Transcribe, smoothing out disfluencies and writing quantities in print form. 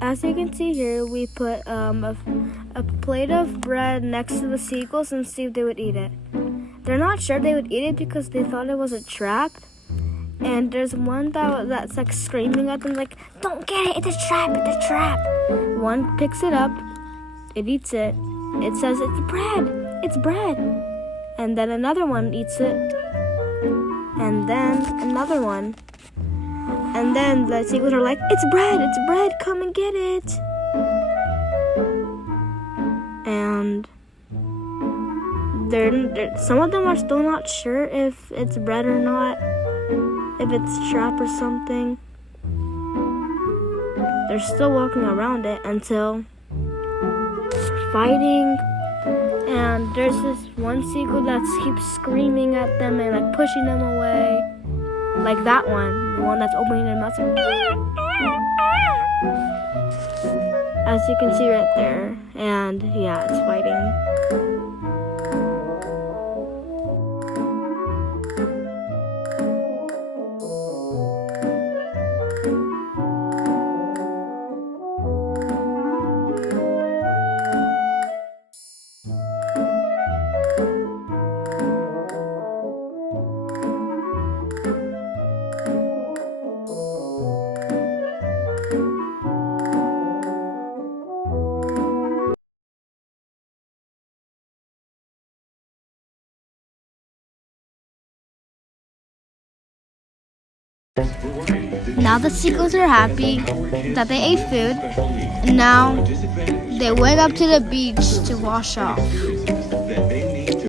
as you can see here, we put a plate of bread next to the seagulls and see if they would eat it. They're not sure they would eat it because they thought it was a trap. And there's one that's like screaming at them like, "Don't get it, it's a trap, it's a trap." One picks it up, it eats it. It says, it's bread. And then another one eats it. And then another one. And then the seagulls are like, it's bread, come and get it. And some of them are still not sure if it's bread or not, if it's trap or something. They're still walking around it until fighting. And there's this one seagull that keeps screaming at them and like pushing them away. Like that one, the one that's opening their mouth. As you can see right there. And yeah, it's fighting. Now the seagulls are happy that they ate food, and now they went up to the beach to wash off.